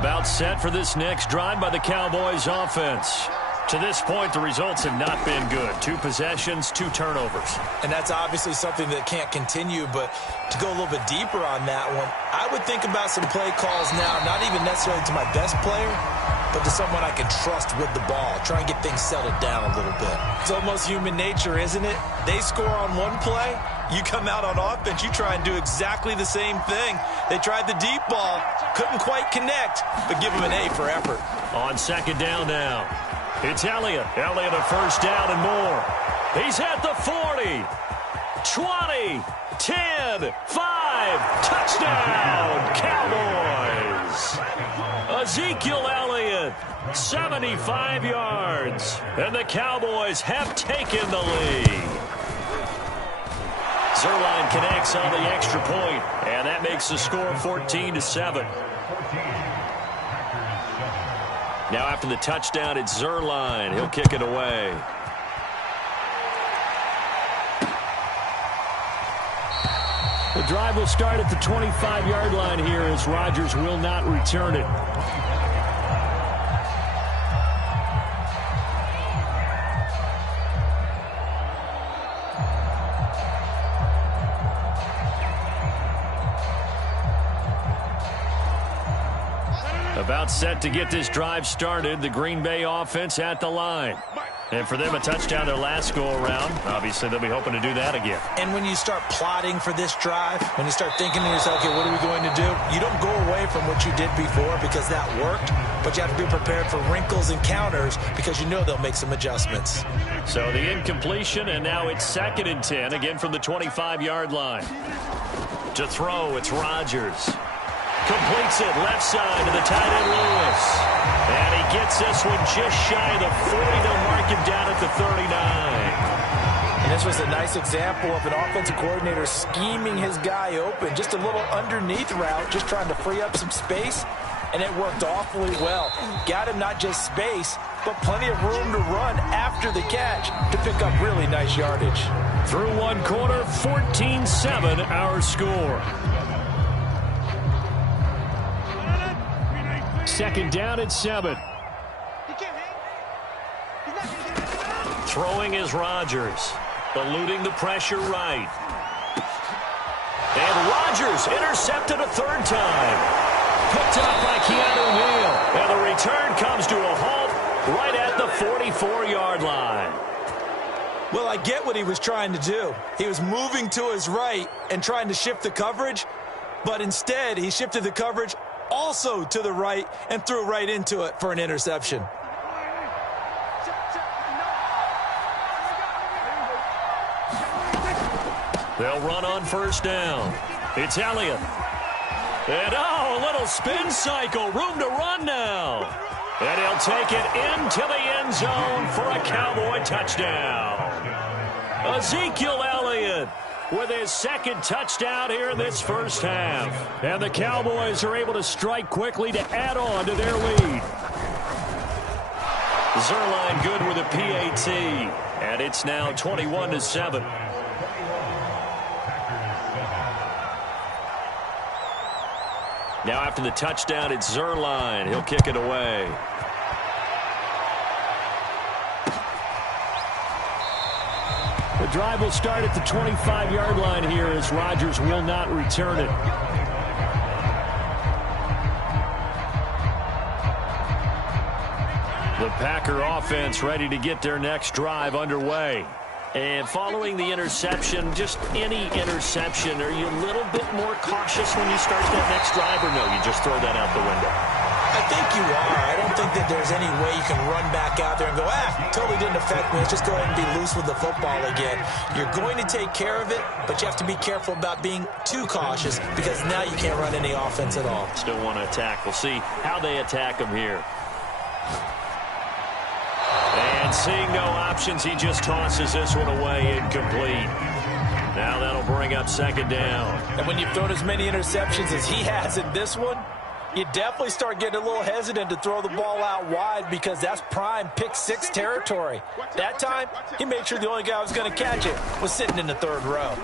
About set for this next drive by the Cowboys offense. To this point, the results have not been good. 2 possessions, 2 turnovers. And that's obviously something that can't continue, but to go a little bit deeper on that one, I would think about some play calls now, not even necessarily to my best player, but to someone I can trust with the ball. Try and get things settled down a little bit. It's almost human nature, isn't it? They score on one play, you come out on offense, you try and do exactly the same thing. They tried the deep ball, couldn't quite connect, but give them an A for effort. On second down now, it's Elliott. Elliott a first down and more. He's at the 40, 20, 10, 5, touchdown, Cowboys. Ezekiel Elliott, 75 yards, and the Cowboys have taken the lead. Zuerlein connects on the extra point, and that makes the score 14-7. Now after the touchdown, it's Zuerlein. He'll kick it away. The drive will start at the 25-yard line here as Rodgers will not return it. About set to get this drive started. The Green Bay offense at the line. And for them, a touchdown their last go-around. Obviously, they'll be hoping to do that again. And when you start plotting for this drive, when you start thinking to yourself, okay, what are we going to do? You don't go away from what you did before because that worked, but you have to be prepared for wrinkles and counters because you know they'll make some adjustments. So the incompletion, and now it's 2nd and 10, again from the 25-yard line. To throw, it's Rodgers. Completes it left side to the tight end Lewis. And he gets this one just shy of the 40. They'll mark him down at the 39. And this was a nice example of an offensive coordinator scheming his guy open. Just a little underneath route, just trying to free up some space. And it worked awfully well. Got him not just space, but plenty of room to run after the catch to pick up really nice yardage. Through one quarter, 14-7 our score. 2nd down and 7. Throwing is Rodgers. Eluding the pressure right. And Rodgers intercepted a 3rd time. Picked up by Keanu Neal. And the return comes to a halt right at the 44-yard line. Well, I get what he was trying to do. He was moving to his right and trying to shift the coverage, but instead he shifted the coverage also to the right and threw right into it for an interception. They'll run on first down. It's Elliott. And a little spin cycle. Room to run now. And he'll take it into the end zone for a Cowboy touchdown. Ezekiel Elliott with his 2nd touchdown here in this first half. And the Cowboys are able to strike quickly to add on to their lead. Zuerlein good with a PAT. And it's now 21-7. Now after the touchdown, it's Zuerlein. He'll kick it away. The drive will start at the 25-yard line here as Rodgers will not return it. The Packer offense ready to get their next drive underway. And following the interception, just any interception, are you a little bit more cautious when you start that next drive, or no, you just throw that out the window? I think you are. I don't think that there's any way you can run back out there and go, totally didn't affect me. Let's just go ahead and be loose with the football again. You're going to take care of it, but you have to be careful about being too cautious because now you can't run any offense at all. Still want to attack. We'll see how they attack him here. And seeing no options, he just tosses this one away, incomplete. Now that'll bring up 2nd down. And when you've thrown as many interceptions as he has in this one, you definitely start getting a little hesitant to throw the ball out wide because that's prime pick 6 territory. That time, he made sure the only guy who was going to catch it was sitting in the 3rd row.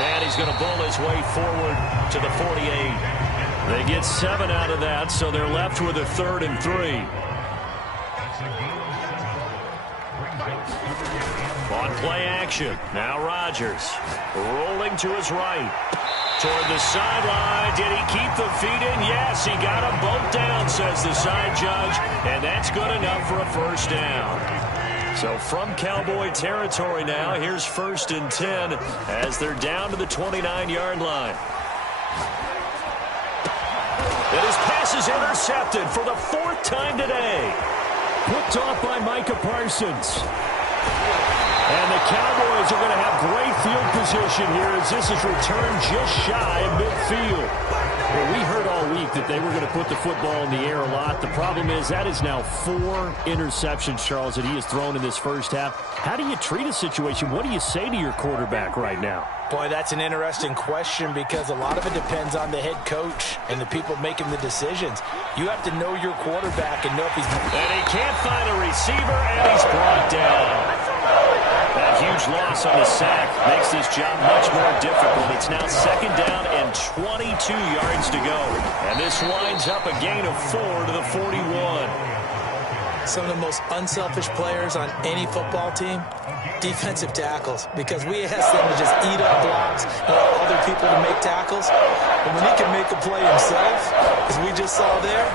And he's going to bowl his way forward to the 48. They get 7 out of that, so they're left with a 3rd and 3. On play action, now Rodgers rolling to his right. Toward the sideline. Did he keep the feet in? Yes, he got them both down, says the side judge, and that's good enough for a first down. So from Cowboy territory now, here's 1st and 10 as they're down to the 29-yard line. And his pass is intercepted for the 4th time today. Picked off by Micah Parsons. And the Cowboys are going to have great field position here as this is returned just shy of midfield. Well, we heard all week that they were going to put the football in the air a lot. The problem is that is now 4 interceptions, Charles, that he has thrown in this first half. How do you treat a situation? What do you say to your quarterback right now? Boy, that's an interesting question because a lot of it depends on the head coach and the people making the decisions. You have to know your quarterback and know if he's... And he can't find a receiver, and he's brought down. That huge loss on the sack makes this job much more difficult. It's now 2nd down and 22 yards to go. And this winds up a gain of 4 to the 41. Some of the most unselfish players on any football team, defensive tackles, because we ask them to just eat up blocks and allow other people to make tackles. But when he can make a play himself, as we just saw there,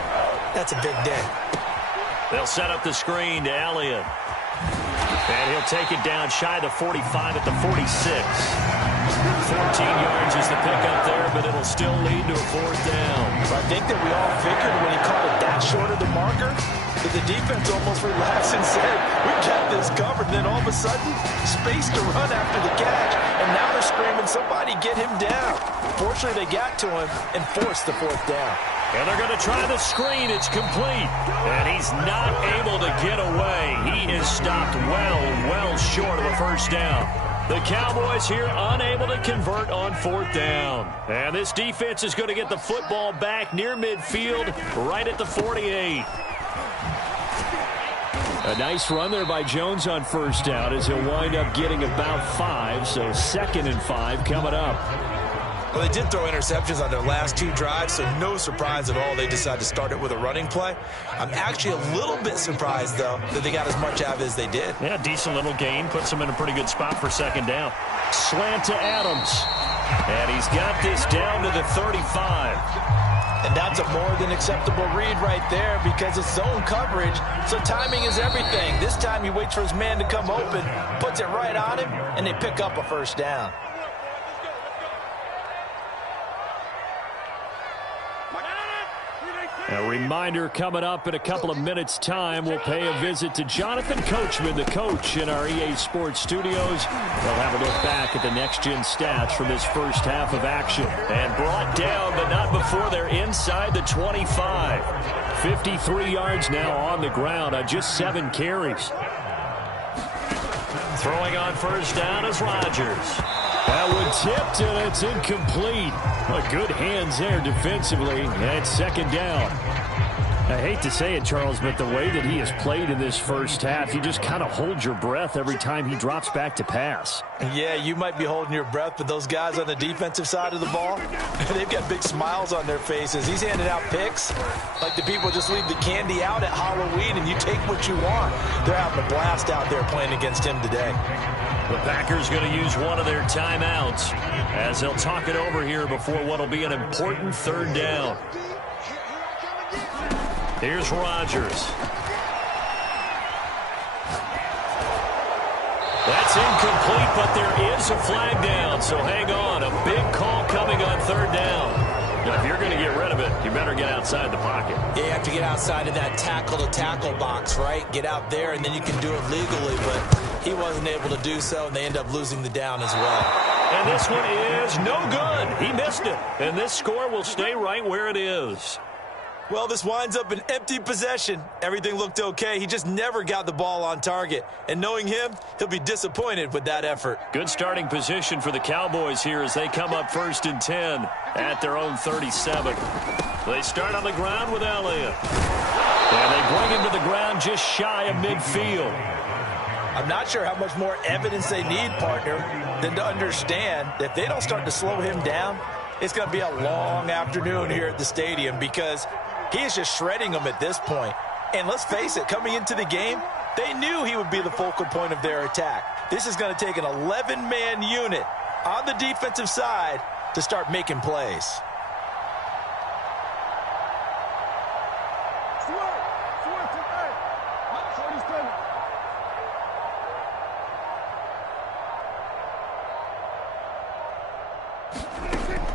that's a big day. They'll set up the screen to Elliott. And he'll take it down shy of the 45 at the 46. 14 yards is the pickup there, but it'll still lead to a 4th down. So I think that we all figured when he caught it that short of the marker, that the defense almost relaxed and said, we got this covered. Then all of a sudden, space to run after the catch. And now they're screaming, somebody get him down. Fortunately, they got to him and forced the 4th down. And they're going to try the screen. It's complete. And he's not able to get away. He is stopped well short of a first down. The Cowboys here unable to convert on 4th down. And this defense is going to get the football back near midfield, right at the 48. A nice run there by Jones on 1st down as he'll wind up getting about 5. So 2nd and 5 coming up. Well, they did throw interceptions on their last 2 drives, so no surprise at all they decided to start it with a running play. I'm actually a little bit surprised, though, that they got as much out of it as they did. Yeah, decent little gain. Puts them in a pretty good spot for 2nd down. Slant to Adams. And he's got this down to the 35. And that's a more than acceptable read right there because it's zone coverage, so timing is everything. This time he waits for his man to come open, puts it right on him, and they pick up a 1st down. A reminder coming up in a couple of minutes' time. We'll pay a visit to Jonathan Coachman, the coach in our EA Sports studios. They'll have a look back at the next-gen stats from this first half of action. And brought down, but not before they're inside the 25. 53 yards now on the ground on just 7 carries. Throwing on 1st down is Rodgers. That one tipped, and it's incomplete. Well, good hands there defensively, and it's 2nd down. I hate to say it, Charles, but the way that he has played in this first half, you just kind of hold your breath every time he drops back to pass. Yeah, you might be holding your breath, but those guys on the defensive side of the ball, they've got big smiles on their faces. He's handing out picks like the people just leave the candy out at Halloween and you take what you want. They're having a blast out there playing against him today. The Packers going to use one of their timeouts as they'll talk it over here before what will be an important 3rd down. Here's Rodgers. That's incomplete, but there is a flag down, so hang on. A big call coming on 3rd down. Now, if you're going to get rid of it, you better get outside the pocket. Yeah, you have to get outside of that tackle-to-tackle box, right? Get out there, and then you can do it legally, but he wasn't able to do so, and they end up losing the down as well. And this one is no good. He missed it, and this score will stay right where it is. Well, this winds up an empty possession. Everything looked okay. He just never got the ball on target. And knowing him, he'll be disappointed with that effort. Good starting position for the Cowboys here as they come up 1st and 10 at their own 37. They start on the ground with Elliott. And they bring him to the ground just shy of midfield. I'm not sure how much more evidence they need, partner, than to understand that if they don't start to slow him down, it's going to be a long afternoon here at the stadium because he is just shredding them at this point. And let's face it, coming into the game, they knew he would be the focal point of their attack. This is going to take an 11-man unit on the defensive side to start making plays.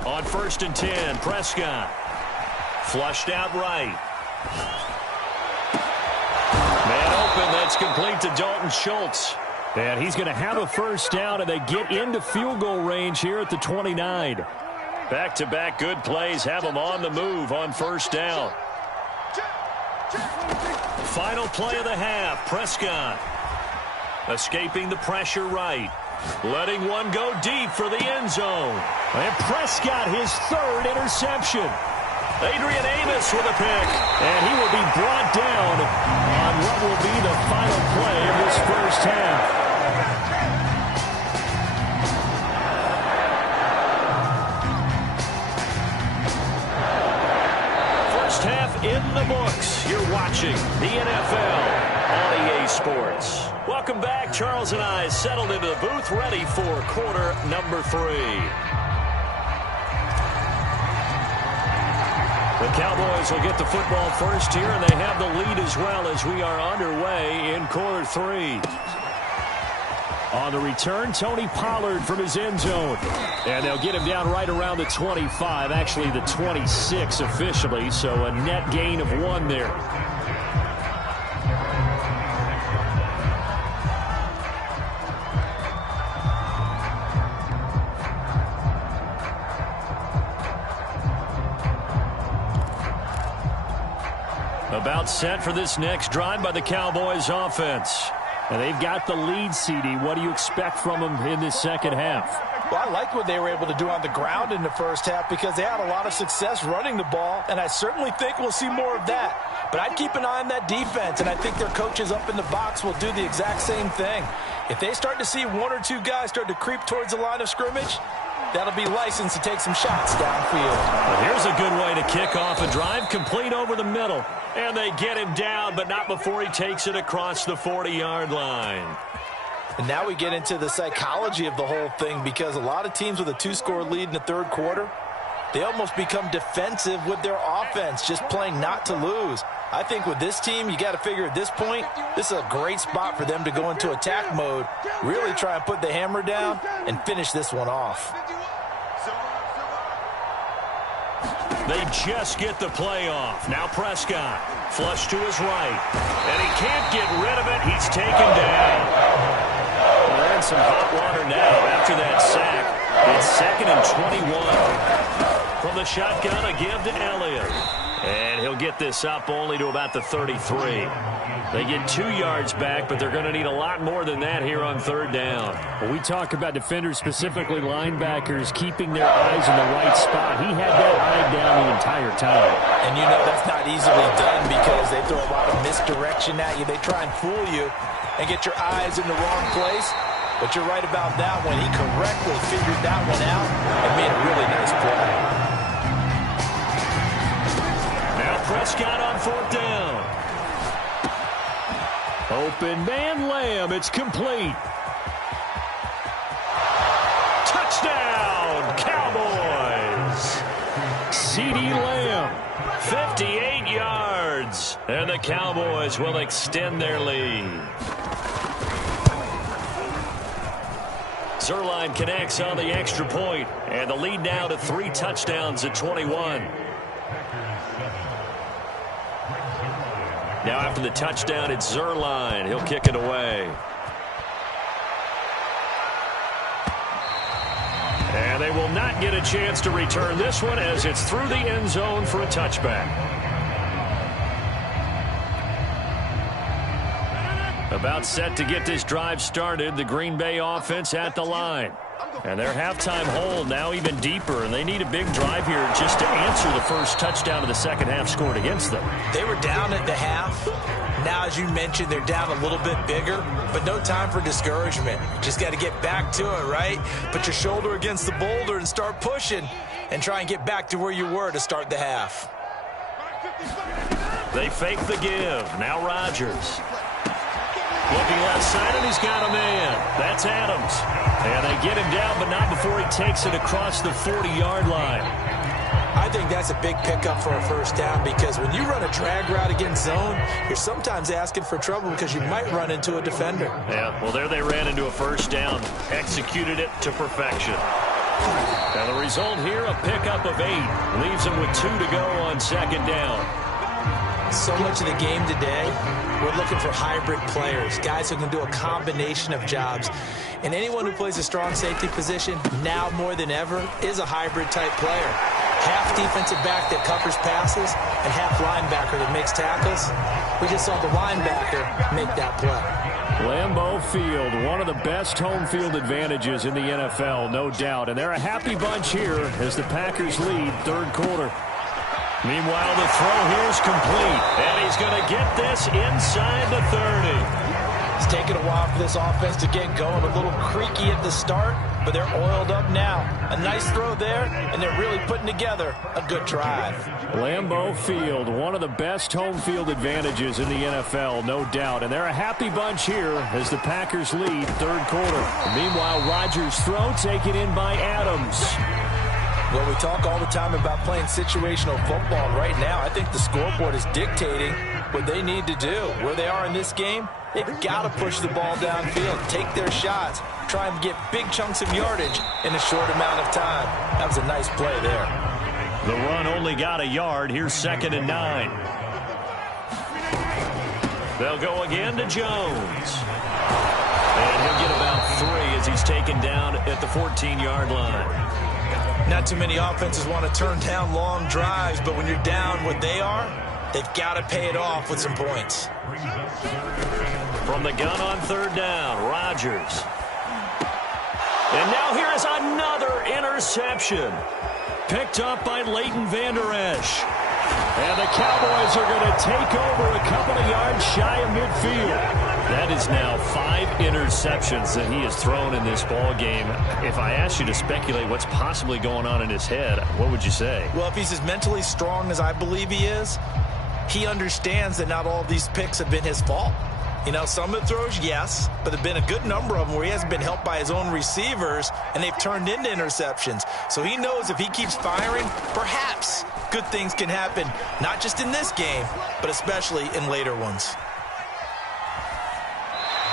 On 1st and 10, Prescott. Flushed out right. Man open, that's complete to Dalton Schultz. And he's going to have a first down, and they get into field goal range here at the 29. Back-to-back good plays have them on the move on 1st down. Final play of the half, Prescott. Escaping the pressure right. Letting one go deep for the end zone. And Prescott, his 3rd interception. Adrian Amos with a pick. And he will be brought down on what will be the final play of this first half. First half in the books. You're watching the NFL on EA Sports. Welcome back. Charles and I settled into the booth, ready for quarter number 3. The Cowboys will get the football first here, and they have the lead as well as we are underway in quarter 3. On the return, Tony Pollard from his end zone. And they'll get him down right around the 25, actually the 26 officially, so a net gain of 1 there. About set for this next drive by the Cowboys offense. And they've got the lead, CD. What do you expect from them in this second half? Well, I like what they were able to do on the ground in the first half because they had a lot of success running the ball, and I certainly think we'll see more of that. But I'd keep an eye on that defense, and I think their coaches up in the box will do the exact same thing. If they start to see 1 or 2 guys start to creep towards the line of scrimmage, that'll be licensed to take some shots downfield. Well, here's a good way to kick off a drive, complete over the middle. And they get him down, but not before he takes it across the 40-yard line. And now we get into the psychology of the whole thing because a lot of teams with a 2-score lead in the 3rd quarter, they almost become defensive with their offense, just playing not to lose. I think with this team, you got to figure at this point, this is a great spot for them to go into attack mode, really try and put the hammer down and finish this one off. They just get the play off. Now Prescott, flush to his right. And he can't get rid of it. He's taken down. We're in some hot water now after that sack. It's 2nd and 21. From the shotgun, a give to Elliott. And he'll get this up only to about the 33. They get 2 yards back, but they're going to need a lot more than that here on 3rd down. Well, we talk about defenders, specifically linebackers, keeping their eyes in the right spot. He had that eye down the entire time. And you know that's not easily done because they throw a lot of misdirection at you. They try and fool you and get your eyes in the wrong place. But you're right about that one. He correctly figured that one out and made a really nice play. Now Prescott on 4th down. Open man Lamb. It's complete. Touchdown, Cowboys. CeeDee Lamb, 58 yards. And the Cowboys will extend their lead. Zuerlein connects on the extra point, and the lead now to 3 touchdowns at 21. Now after the touchdown, it's Zuerlein. He'll kick it away. And they will not get a chance to return this one as it's through the end zone for a touchback. About set to get this drive started, the Green Bay offense at the line. And their halftime hold now even deeper, and they need a big drive here just to answer the first touchdown of the second half scored against them. They were down at the half, Now, as you mentioned, they're down a little bit bigger, but no time for discouragement. Just got to get back to it, right? Put your shoulder against the boulder and start pushing and try and get back to where you were to start the half. They fake the give. Now Rodgers. Looking left side, and he's got a man. That's Adams. And they get him down, but not before he takes it across the 40-yard line. I think that's a big pickup for a first down because when you run a drag route against zone, you're sometimes asking for trouble because you might run into a defender. Yeah, well, there they ran into a first down. Executed it to perfection. And the result here, a pickup of 8. Leaves them with 2 to go on second down. So much of the game today, we're looking for hybrid players, guys who can do a combination of jobs. And anyone who plays a strong safety position, now more than ever, is a hybrid-type player. Half defensive back that covers passes and half linebacker that makes tackles. We just saw the linebacker make that play. Lambeau Field, one of the best home field advantages in the NFL, no doubt. And they're a happy bunch here as the Packers lead third quarter. Meanwhile, the throw here is complete, and he's going to get this inside the 30. It's taken a while for this offense to get going, a little creaky at the start, but they're oiled up now. A nice throw there, and they're really putting together a good drive. Lambeau Field, one of the best home field advantages in the NFL, no doubt. And they're a happy bunch here as the Packers lead third quarter. Meanwhile, Rodgers' throw taken in by Adams. Well, we talk all the time about playing situational football, and right now I think the scoreboard is dictating what they need to do. Where they are in this game, they've got to push the ball downfield, take their shots, try and get big chunks of yardage in a short amount of time. That was a nice play there. The run only got a yard. Here's 2nd and 9. They'll go again to Jones. And he'll get about 3 as he's taken down at the 14-yard line. Not too many offenses want to turn down long drives, but when you're down what they are, they've got to pay it off with some points. From the gun on third down, Rodgers. And now here is another interception. Picked up by Leighton Vander Esch. And the Cowboys are going to take over a couple of yards shy of midfield. That is now 5 interceptions that he has thrown in this ball game. If I asked you to speculate what's possibly going on in his head, what would you say? Well, if he's as mentally strong as I believe he is, he understands that not all of these picks have been his fault. You know, some of the throws, yes, but there have been a good number of them where he hasn't been helped by his own receivers, and they've turned into interceptions. So he knows if he keeps firing, perhaps good things can happen, not just in this game, but especially in later ones.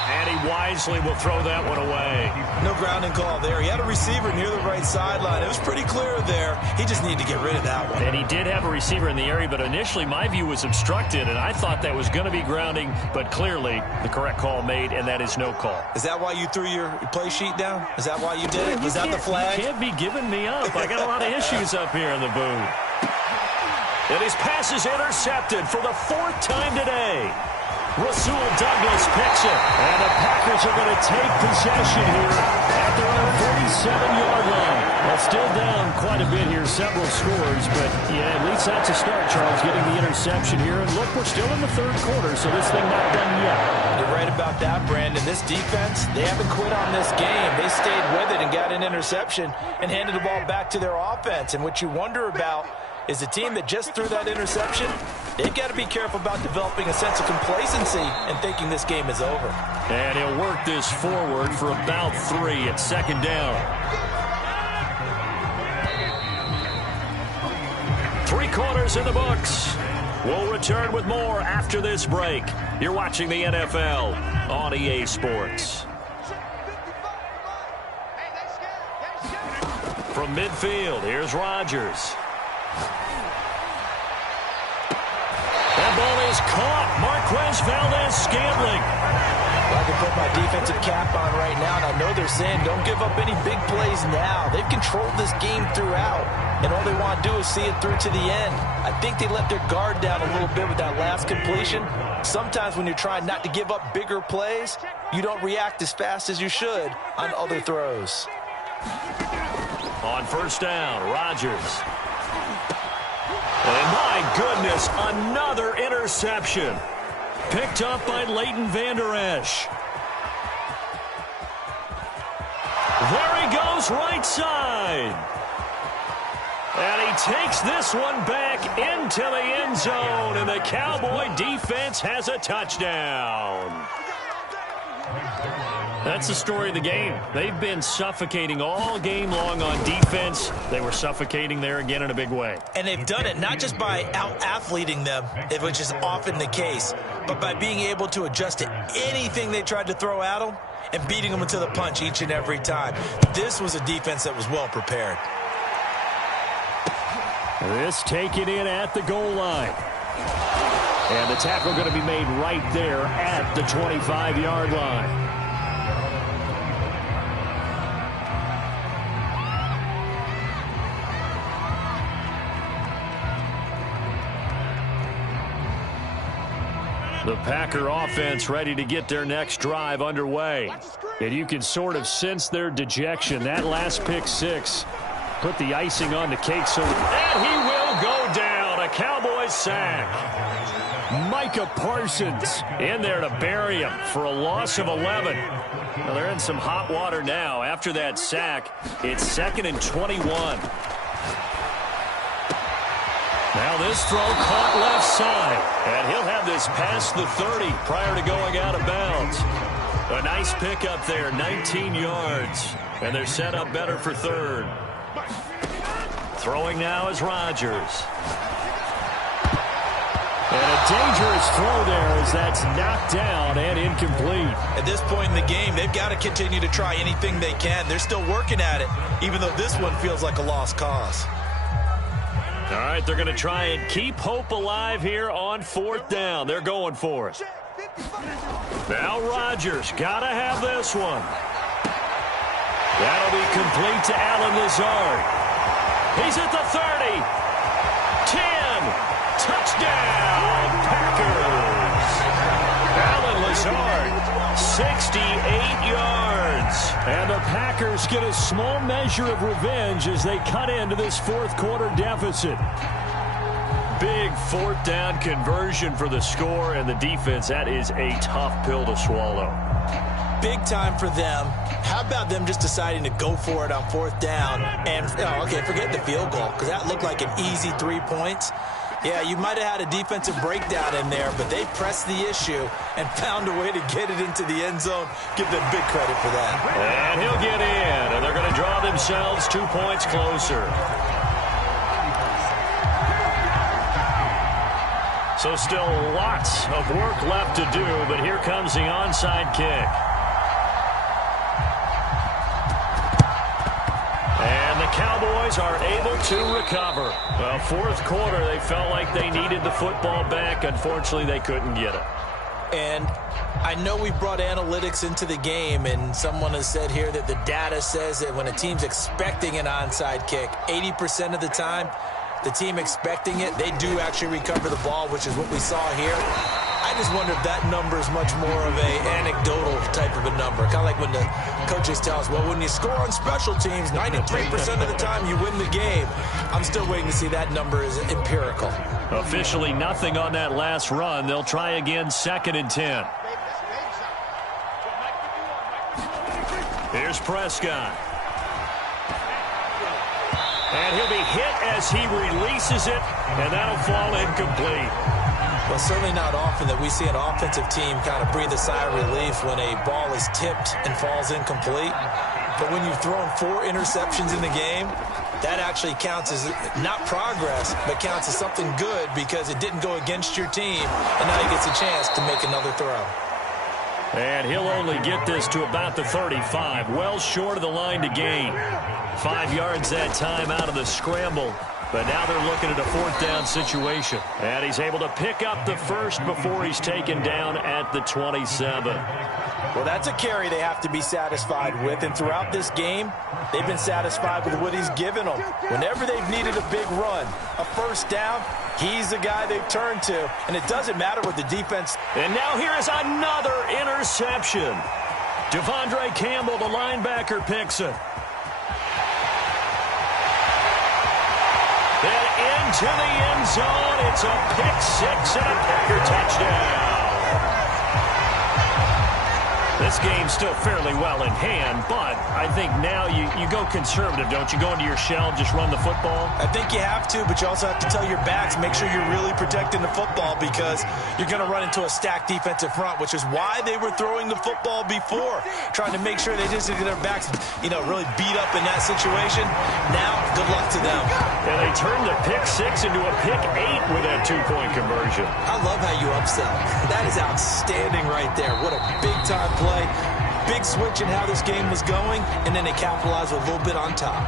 And he wisely will throw that one away. No grounding call there. He had a receiver near the right sideline. It was pretty clear there. He just needed to get rid of that one. And he did have a receiver in the area, but initially my view was obstructed, and I thought that was going to be grounding, but clearly the correct call made, and that is no call. Is that why you threw your play sheet down? Is that why you did it? Was that the flag? You can't be giving me up. I got a lot of issues up here in the booth. And his pass is intercepted for the 4th time today. Rasul Douglas picks it, and the Packers are going to take possession here at their own 37-yard line. Well, still down quite a bit here, several scores, but yeah, at least that's a start, Charles, getting the interception here. And look, we're still in the third quarter, so this thing not done yet. You're right about that, Brandon. This defense, they haven't quit on this game. They stayed with it and got an interception and handed the ball back to their offense. And what you wonder about is the team that just threw that interception, they've got to be careful about developing a sense of complacency and thinking this game is over. And he'll work this forward for about 3 at 2nd down. 3 quarters in the books. We'll return with more after this break. You're watching the NFL on EA Sports. From midfield, here's Rodgers. That ball is caught. Marquez Valdes-Scantling. I can put my defensive cap on right now, and I know they're saying don't give up any big plays now. They've controlled this game throughout, and all they want to do is see it through to the end. I think they let their guard down a little bit with that last completion. Sometimes when you're trying not to give up bigger plays, you don't react as fast as you should on other throws. On first down, Rodgers. And my goodness, another interception. Picked up by Leighton Vander Esch. There he goes, right side. And he takes this one back into the end zone, and the Cowboy defense has a touchdown. That's the story of the game. They've been suffocating all game long on defense. They were suffocating there again in a big way. And they've done it not just by out-athleting them, which is often the case, but by being able to adjust to anything they tried to throw at them and beating them into the punch each and every time. This was a defense that was well prepared. This taken in at the goal line. And the tackle going to be made right there at the 25-yard line. The Packer offense ready to get their next drive underway. And you can sort of sense their dejection. That last pick six put the icing on the cake. And he will go down. A Cowboys sack. Micah Parsons in there to bury him for a loss of 11. Well, they're in some hot water now. After that sack, it's 2nd and 21. Now this throw caught left side. And he'll have this past the 30 prior to going out of bounds. A nice pickup there, 19 yards. And they're set up better for third. Throwing now is Rodgers. And a dangerous throw there as that's knocked down and incomplete. At this point in the game, they've got to continue to try anything they can. They're still working at it, even though this one feels like a lost cause. All right, they're going to try and keep hope alive here on 4th down. They're going for it. Now Rodgers, got to have this one. That'll be complete to Allen Lazard. He's at the 30. 10. Touchdown, Packers. Allen Lazard, 68 yards. And the Packers get a small measure of revenge as they cut into this 4th quarter deficit. Big 4th down conversion for the score, and the defense, that is a tough pill to swallow. Big time for them. How about them just deciding to go for it on 4th down? And, okay, forget the field goal, because that looked like an easy 3 points. Yeah, you might have had a defensive breakdown in there, but they pressed the issue and found a way to get it into the end zone. Give them big credit for that. And he'll get in, and they're going to draw themselves 2 points closer. So still lots of work left to do, but here comes the onside kick. And the Cowboys are able to recover. Well, 4th quarter, they felt like they needed the football back. Unfortunately, they couldn't get it. And I know we brought analytics into the game, and someone has said here that the data says that when a team's expecting an onside kick, 80% of the time, the team expecting it, they do actually recover the ball, which is what we saw here. I just wonder if that number is much more of a anecdotal type of a number. Kind of like when the coaches tell us, well, when you score on special teams, 93% of the time you win the game. I'm still waiting to see that number is empirical. Officially nothing on that last run. They'll try again, 2nd and 10. Here's Prescott. And he'll be hit as he releases it, and that'll fall incomplete. Well, certainly not often that we see an offensive team kind of breathe a sigh of relief when a ball is tipped and falls incomplete. But when you've thrown 4 interceptions in the game, that actually counts as not progress, but counts as something good because it didn't go against your team, and now he gets a chance to make another throw. And he'll only get this to about the 35, well short of the line to gain. 5 yards that time out of the scramble. But now they're looking at a 4th down situation. And he's able to pick up the first before he's taken down at the 27. Well, that's a carry they have to be satisfied with. And throughout this game, they've been satisfied with what he's given them. Whenever they've needed a big run, a 1st down, he's the guy they've turned to. And it doesn't matter what the defense. And now here is another interception. Devondre Campbell, the linebacker, picks it. Then into the end zone. It's a pick 6 and a Packer touchdown. This game's still fairly well in hand, but I think now you go conservative, don't you? Go into your shell, just run the football? I think you have to, but you also have to tell your backs, make sure you're really protecting the football because you're going to run into a stacked defensive front, which is why they were throwing the football before, trying to make sure they just get their backs, really beat up in that situation. Now, good luck to them. And they turned the pick 6 into a pick 8 with that two-point conversion. I love how you upsell. That is outstanding right there. What a big-time play. Big switch in how this game was going, and then they capitalized with a little bit on top.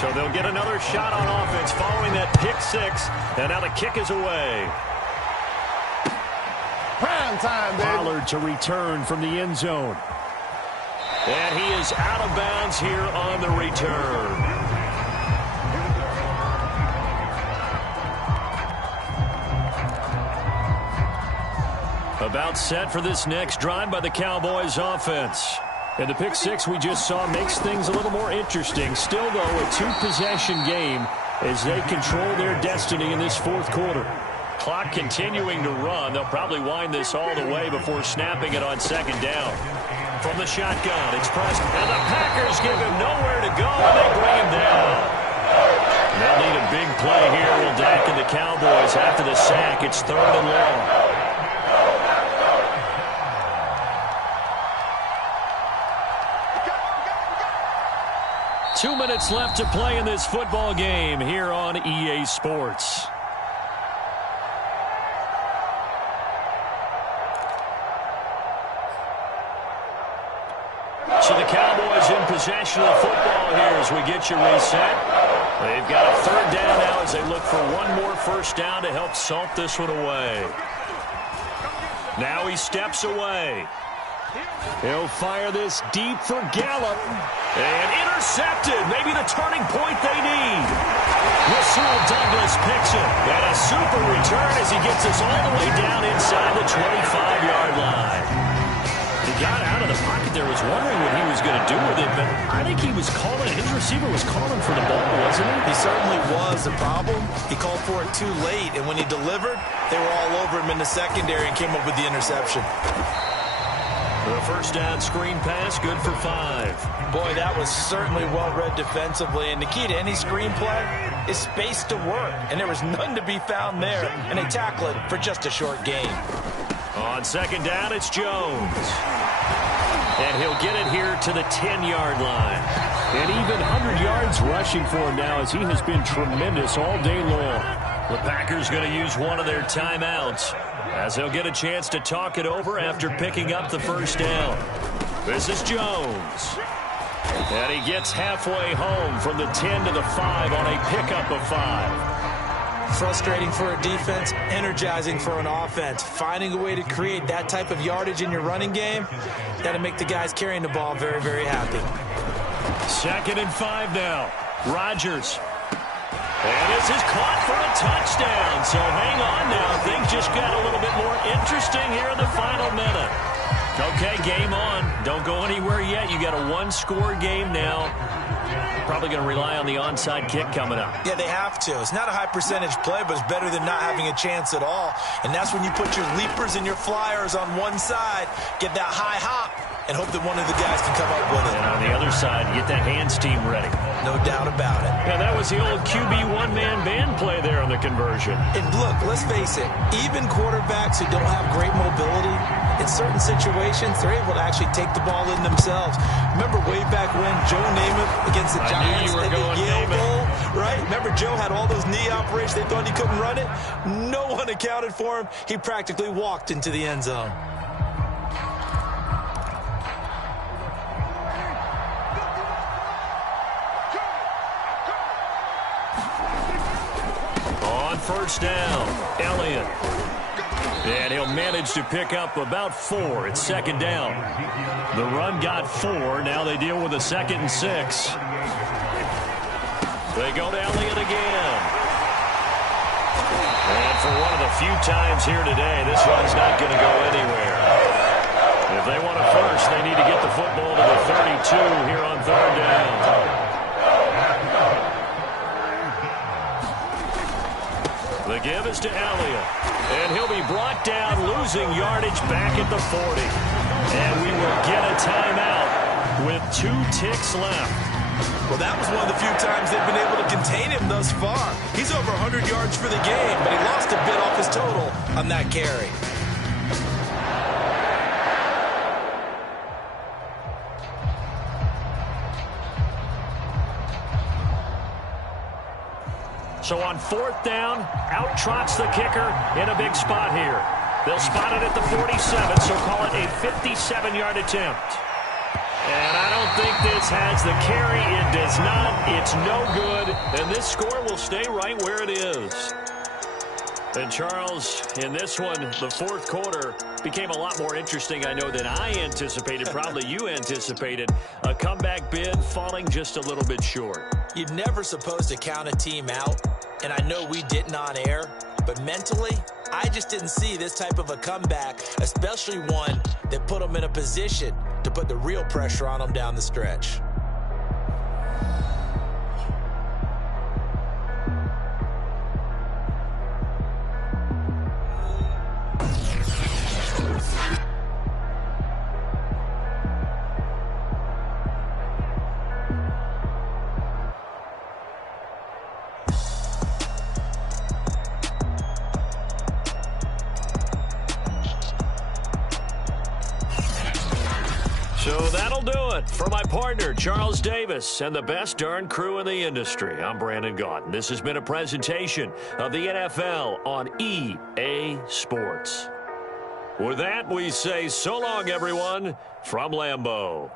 So they'll get another shot on offense following that pick 6, and now the kick is away. Prime time, baby. Pollard to return from the end zone. And he is out of bounds here on the return. About set for this next drive by the Cowboys offense. And the pick 6 we just saw makes things a little more interesting. Still, though, a two-possession game as they control their destiny in this fourth quarter. Clock continuing to run. They'll probably wind this all the way before snapping it on second down. From the shotgun, it's Preston. And the Packers give him nowhere to go, and they bring him down. They'll need a big play here. Will Dak and the Cowboys after the sack. It's 3rd and long. 2 minutes left to play in this football game here on EA Sports. So the Cowboys in possession of the football here as we get you reset. They've got a 3rd down now as they look for one more first down to help salt this one away. Now he steps away. He'll fire this deep for Gallup. And intercepted. Maybe the turning point they need. Rasul Douglas picks it. And a super return as he gets us all the way down inside the 25-yard line. He got out of the pocket there. Was wondering what he was going to do with it. But I think he was calling. His receiver was calling for the ball, wasn't he? He certainly was. The problem, he called for it too late. And when he delivered, they were all over him in the secondary and came up with the interception. The first down screen pass, good for 5. Boy, that was certainly well-read defensively. And the key to any screen play is space to work. And there was none to be found there. And they tackle it for just a short gain. On second down, it's Jones. And he'll get it here to the 10-yard line. And even 100 yards rushing for him now as he has been tremendous all day long. The Packers going to use one of their timeouts as they'll get a chance to talk it over after picking up the first down. This is Jones. And he gets halfway home from the 10 to the 5 on a pickup of 5. Frustrating for a defense, energizing for an offense. Finding a way to create that type of yardage in your running game, that'll make the guys carrying the ball very, very happy. 2nd and 5 now. Rodgers. And this is caught for a touchdown. So hang on now. Things just got a little bit more interesting here in the final minute. Okay, game on. Don't go anywhere yet. You got a one-score game now. Probably going to rely on the onside kick coming up. Yeah, they have to. It's not a high percentage play, but it's better than not having a chance at all. And that's when you put your leapers and your flyers on one side, get that high hop, and hope that one of the guys can come up with it. And on the other side, get that hands team ready. No doubt about it. And that was the old QB one-man band play there on the conversion. And look, let's face it, even quarterbacks who don't have great mobility, in certain situations, they're able to actually take the ball in themselves. Remember way back when Joe Namath against the Giants at the Yale Bowl, right? Remember Joe had all those knee operations. They thought he couldn't run it. No one accounted for him. He practically walked into the end zone. First down, Elliott. And he'll manage to pick up about 4. It's 2nd down. The run got 4. Now they deal with a 2nd and 6. They go to Elliott again. And for one of the few times here today, this run's not going to go anywhere. If they want a first, they need to get the football to the 32 here on 3rd down. The give is to Elliott. And And he'll be brought down, losing yardage back at the 40. And we will get a timeout with 2 ticks left. Well, that was one of the few times they've been able to contain him thus far. He's over 100 yards for the game, but he lost a bit off his total on that carry. So on 4th down, out trots the kicker in a big spot here. They'll spot it at the 47, so call it a 57-yard attempt. And I don't think this has the carry. It does not. It's no good. And this score will stay right where it is. And Charles, in this one, the 4th quarter became a lot more interesting, I know, than I anticipated. Probably you anticipated. A comeback bid falling just a little bit short. You're never supposed to count a team out, and I know we didn't on air, but mentally, I just didn't see this type of a comeback, especially one that put them in a position to put the real pressure on them down the stretch. So that'll do it for my partner, Charles Davis, and the best darn crew in the industry. I'm Brandon Gaudin. This has been a presentation of the NFL on EA Sports. With that, we say so long, everyone, from Lambeau.